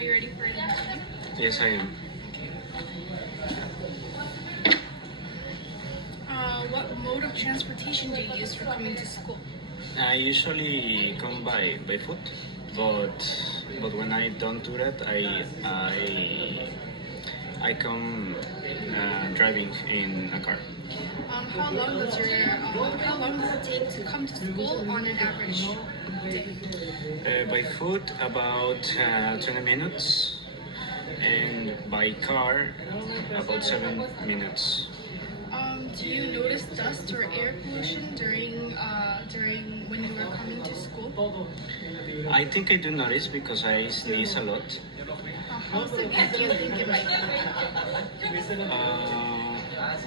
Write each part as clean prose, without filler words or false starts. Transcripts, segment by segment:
Are you ready for an interview? Yes, I am. What mode of transportation do you use for coming to school? I usually come by foot, but when I don't do that, I come driving in a car. How long does it take to come to school on an average day? By foot, about 20 minutes, and by car, about 7 minutes. Do you notice dust or air pollution during when you are coming to school? I think I do notice because I sneeze a lot. How severe do you think it might be?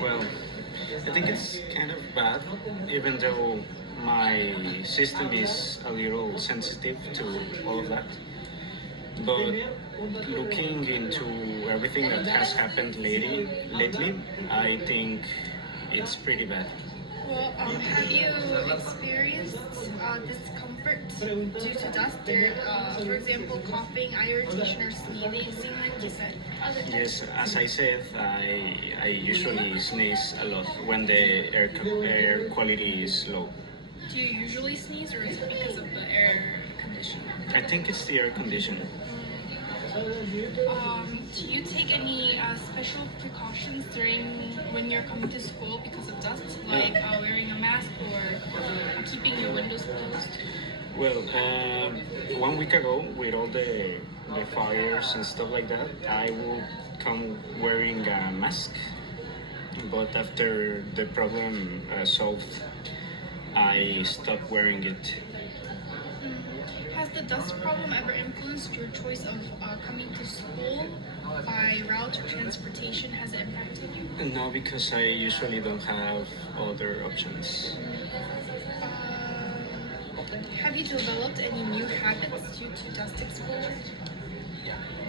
Well, I think it's kind of bad, even though my system is a little sensitive to all of that. But looking into everything that has happened lately, I think it's pretty bad. Well, have you experienced discomfort due to dust? For example, coughing, eye irritation, or sneezing, like you said. Yes, as I said, I usually sneeze a lot when the air quality is low. Do you usually sneeze, or is it because of the air condition? I think it's the air condition. Do you take any special precautions during when you're coming to school because of dust, like wearing a mask or keeping your windows closed? Well, 1 week ago, with all the fires and stuff like that, I would come wearing a mask. But after the problem solved, I stopped wearing it. Has the dust problem ever influenced your choice of coming to school by route or transportation? Has it impacted you? No, because I usually don't have other options. Have you developed any new habits due to dust exposure?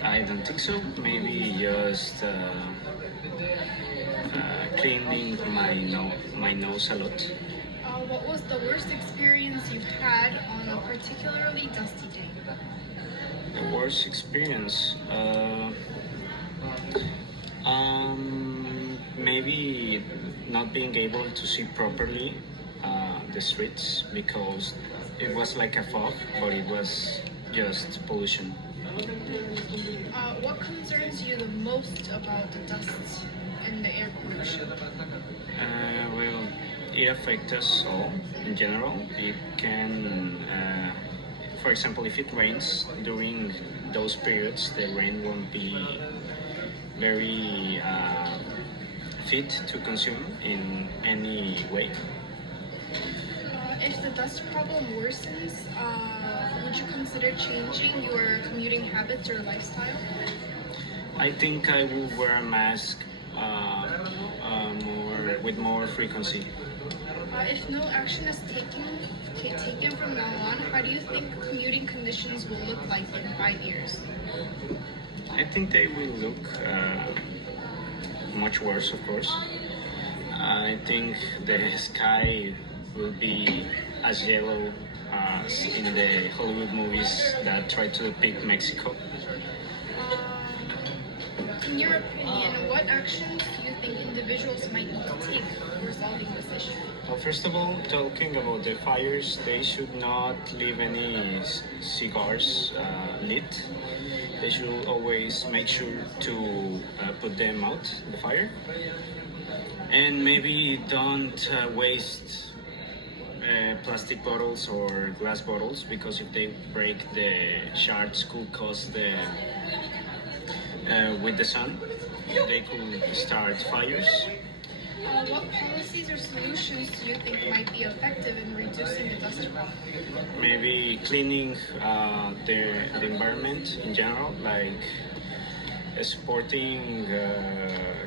I don't think so. Maybe just cleaning my nose a lot. What was the worst experience you've had on a particularly dusty day? The worst experience. Maybe not being able to see properly the streets because it was like a fog, but it was just pollution. What concerns you the most about the dust and the air pollution? Well, it affects us all in general. It can, for example, if it rains during those periods, the rain won't be very fit to consume in any way. If the dust problem worsens, would you consider changing your commuting habits or lifestyle? I think I will wear a mask with more frequency. If no action is taken from now on, how do you think commuting conditions will look like in 5 years? I think they will look much worse, of course. I think the sky will be as yellow as in the Hollywood movies that try to depict Mexico. In your opinion, what actions do you think individuals might need to take for resolving this issue? Well, first of all, talking about the fires, they should not leave any cigars lit. They should always make sure to put them out, the fire. And maybe don't waste plastic bottles or glass bottles because if they break, the shards could cause with the sun, they could start fires. What policies or solutions do you think might be effective in reducing the dust problem? Maybe cleaning the environment in general, like supporting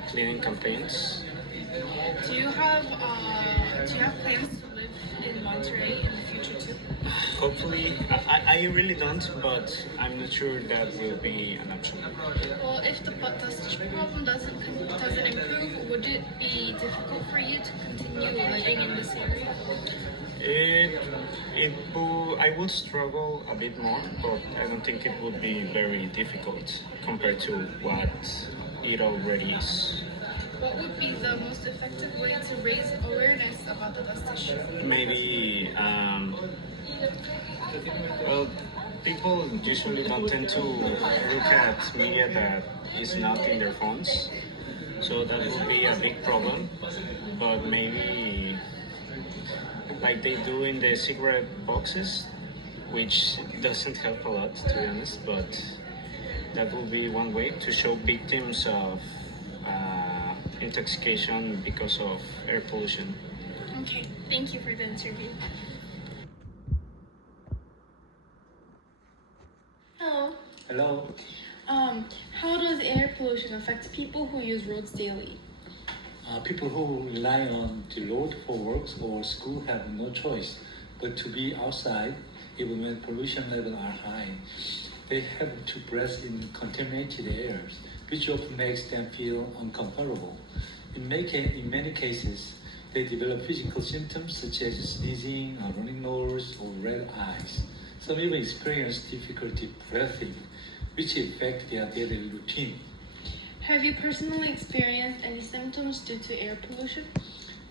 cleaning campaigns. Do you have plans to live in Monterey in the future too? Hopefully, I really don't, but I'm not sure that will be an option. Well, if the dust problem doesn't improve, would it be difficult for you to continue living in this area? It I would struggle a bit more, but I don't think it would be very difficult compared to what it already is. What would be the most effective way to raise awareness about the dust issue? Maybe, well, people usually don't tend to look at media that is not in their phones, so that would be a big problem. But maybe like they do in the cigarette boxes, which doesn't help a lot, to be honest. But that would be one way to show victims of intoxication because of air pollution. Okay, thank you for the interview. Hello. Hello. How does air pollution affect people who use roads daily? People who rely on the road for work or school have no choice but to be outside even when pollution levels are high. They have to breathe in contaminated air, which often makes them feel uncomfortable. In many cases, they develop physical symptoms such as sneezing, a running nose, or red eyes. Some even experience difficulty breathing, which affect their daily routine. Have you personally experienced any symptoms due to air pollution?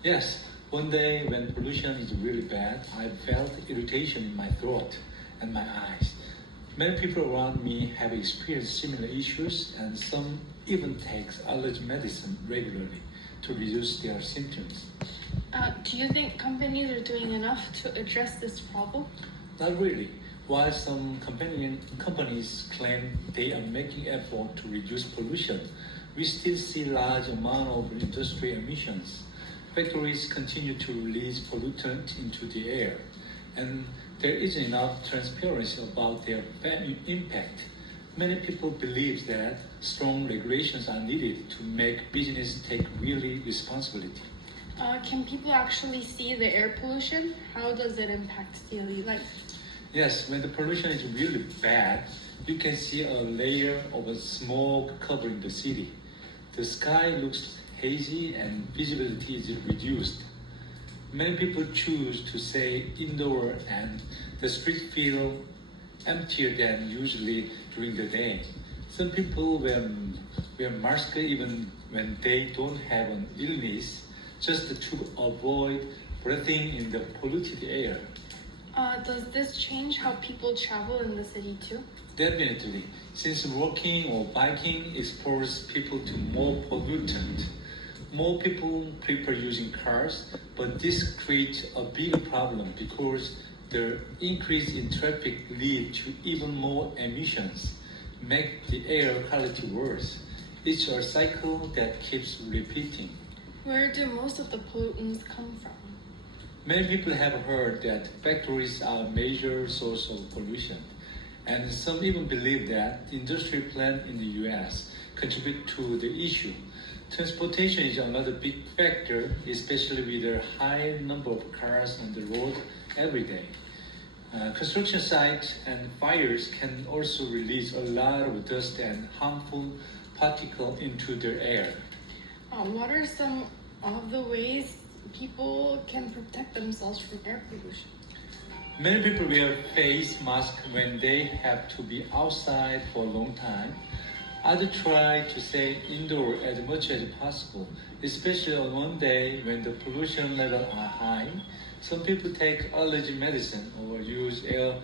Yes, one day when pollution is really bad, I felt irritation in my throat and my eyes. Many people around me have experienced similar issues, and some even take allergy medicine regularly to reduce their symptoms. Do you think companies are doing enough to address this problem? Not really. While some companies claim they are making effort to reduce pollution, we still see large amount of industrial emissions. Factories continue to release pollutants into the air, and there isn't enough transparency about their impact. Many people believe that strong regulations are needed to make business take really responsibility. Can people actually see the air pollution? How does it impact daily life? Yes, when the pollution is really bad, you can see a layer of a smoke covering the city. The sky looks hazy and visibility is reduced. Many people choose to stay indoor and the street feel emptier than usually during the day. Some people wear masks even when they don't have an illness, just to avoid breathing in the polluted air. Does this change how people travel in the city too? Definitely, since walking or biking exposes people to more pollutant. More people prefer using cars, but this creates a bigger problem because the increase in traffic lead to even more emissions, make the air quality worse. It's a cycle that keeps repeating. Where do most of the pollutants come from? Many people have heard that factories are a major source of pollution, and some even believe that industrial plants in the US contribute to the issue. Transportation is another big factor, especially with a high number of cars on the road every day. Construction sites and fires can also release a lot of dust and harmful particles into the air. What are some of the ways people can protect themselves from air pollution? Many people wear face masks when they have to be outside for a long time. Others try to stay indoor as much as possible, especially on one day when the pollution levels are high. Some people take allergy medicine or use air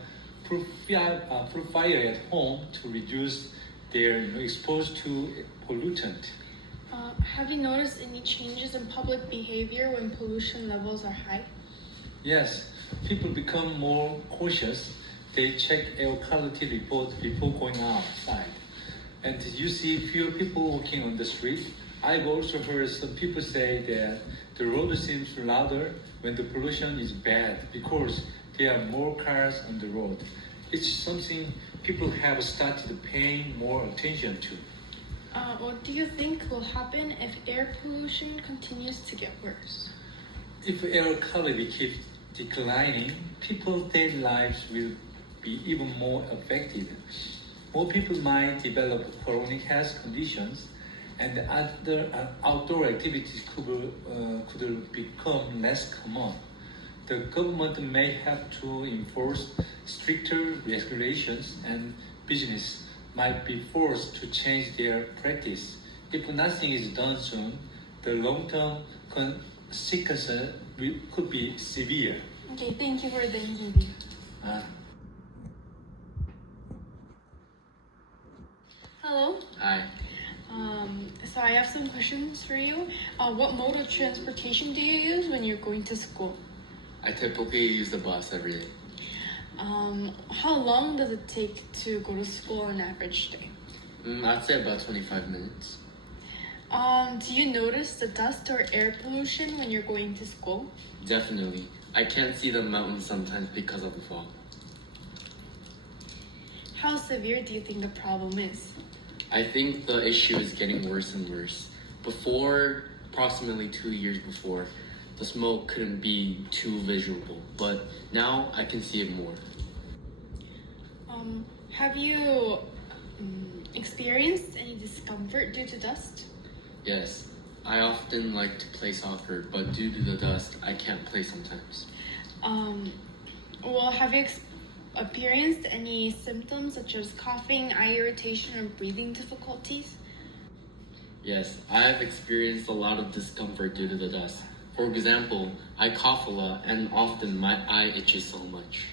purifier at home to reduce their exposure to pollutant. Have you noticed any changes in public behavior when pollution levels are high? Yes, people become more cautious. They check air quality reports before going outside. And you see fewer people walking on the street. I've also heard some people say that the road seems louder when the pollution is bad because there are more cars on the road. It's something people have started paying more attention to. What do you think will happen if air pollution continues to get worse? If air quality keeps declining, people's daily lives will be even more affected. More people might develop chronic health conditions, and other outdoor activities could become less common. the government may have to enforce stricter regulations and business might be forced to change their practice. If nothing is done soon, the long-term consequences could be severe. Okay, thank you for the interview. Hello. Hi. So I have some questions for you. What mode of transportation do you use when you're going to school? I typically use the bus every day. How long does it take to go to school on an average day? I'd say about 25 minutes. Do you notice the dust or air pollution when you're going to school? Definitely. I can't see the mountains sometimes because of the fog. How severe do you think the problem is? I think the issue is getting worse and worse. Before, approximately 2 years before, the smoke couldn't be too visual, but now I can see it more. Have you experienced any discomfort due to dust? Yes, I often like to play soccer, but due to the dust, I can't play sometimes. Well, have you experienced any symptoms such as coughing, eye irritation, or breathing difficulties? Yes, I have experienced a lot of discomfort due to the dust. For example, I cough a lot and often my eye itches so much.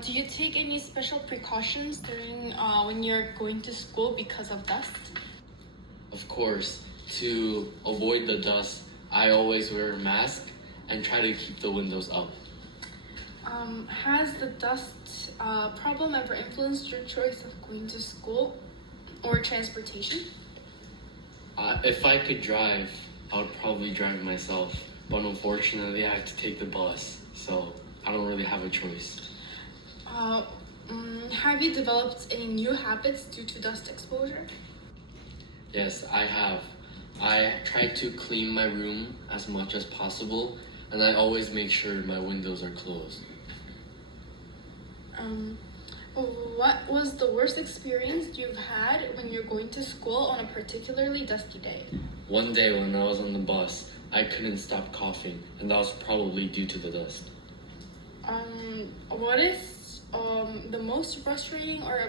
Do you take any special precautions during when you're going to school because of dust? Of course, to avoid the dust, I always wear a mask and try to keep the windows up. Has the dust problem ever influenced your choice of going to school or transportation? If I could drive, I would probably drive myself, but unfortunately I have to take the bus, so I don't really have a choice. Have you developed any new habits due to dust exposure? Yes, I have. I try to clean my room as much as possible, and I always make sure my windows are closed. What was the worst experience you've had when you're going to school on a particularly dusty day? One day when I was on the bus, I couldn't stop coughing, and that was probably due to the dust. What is the most frustrating or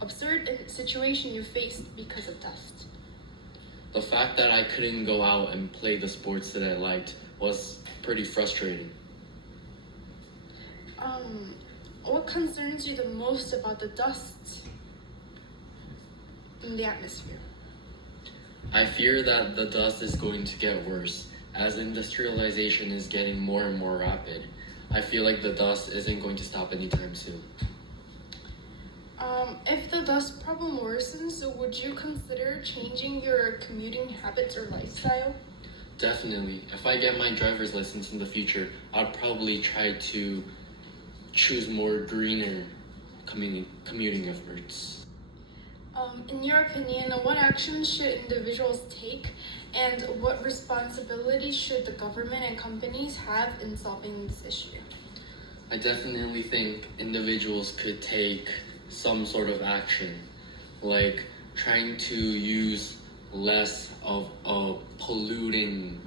absurd situation you faced because of dust? The fact that I couldn't go out and play the sports that I liked was pretty frustrating. What concerns you the most about the dust in the atmosphere? I fear that the dust is going to get worse as industrialization is getting more and more rapid. I feel like the dust isn't going to stop anytime soon. If the dust problem worsens, would you consider changing your commuting habits or lifestyle? Definitely. If I get my driver's license in the future, I'd probably try to choose more greener commuting efforts. In your opinion, what actions should individuals take and what responsibilities should the government and companies have in solving this issue? I definitely think individuals could take some sort of action, like trying to use less of a polluting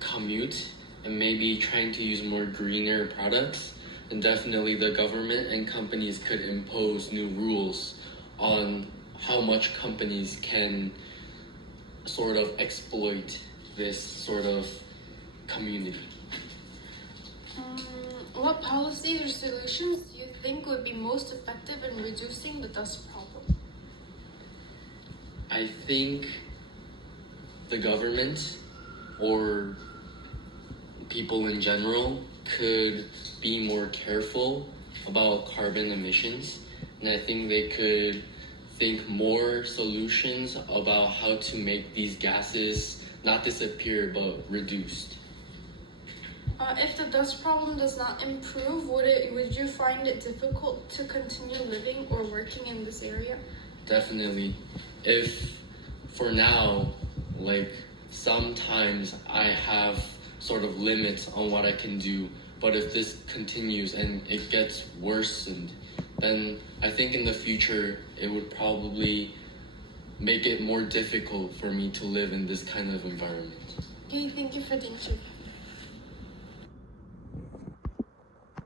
commute and maybe trying to use more greener products. And definitely the government and companies could impose new rules on how much companies can sort of exploit this sort of community. What policies or solutions do you think would be most effective in reducing the dust problem? I think the government or people in general could be more careful about carbon emissions, and I think they could think more solutions about how to make these gases not disappear but reduced. If the dust problem does not improve, would you find it difficult to continue living or working in this area? Definitely. If for now, like sometimes I have sort of limits on what I can do, but if this continues and it gets worsened, then I think in the future it would probably make it more difficult for me to live in this kind of environment. Okay, thank you for the interview.